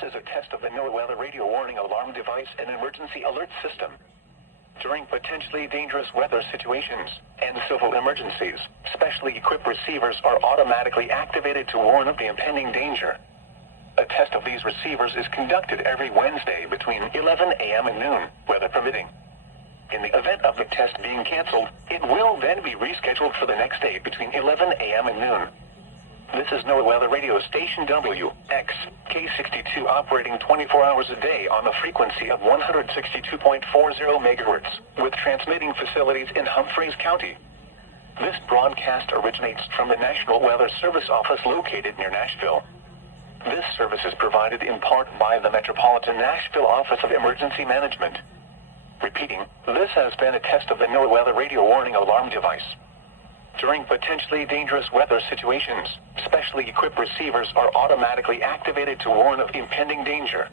This is a test of the NOAA radio warning alarm device and emergency alert system. During potentially dangerous weather situations and civil emergencies, specially equipped receivers are automatically activated to warn of the impending danger. A test of these receivers is conducted every Wednesday between 11 a.m. and noon, weather permitting. In the event of the test being canceled, it will then be rescheduled for the next day between 11 a.m. and noon. This is NOAA Weather Radio Station WXK62 operating 24 hours a day on the frequency of 162.40 megahertz, with transmitting facilities in Humphreys County. This broadcast originates from the National Weather Service office located near Nashville. This service is provided in part by the Metropolitan Nashville Office of Emergency Management. Repeating, this has been a test of the NOAA Weather Radio warning alarm device. During potentially dangerous weather situations, specially equipped receivers are automatically activated to warn of impending danger.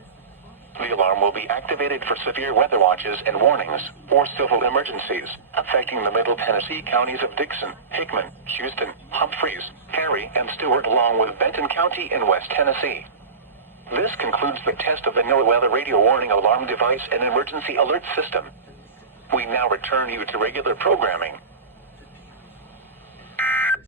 The alarm will be activated for severe weather watches and warnings, or civil emergencies, affecting the Middle Tennessee counties of Dixon, Hickman, Houston, Humphreys, Perry, and Stewart, along with Benton County in West Tennessee. This concludes the test of the NOAA Weather Radio warning alarm device and emergency alert system. We now return you to regular programming.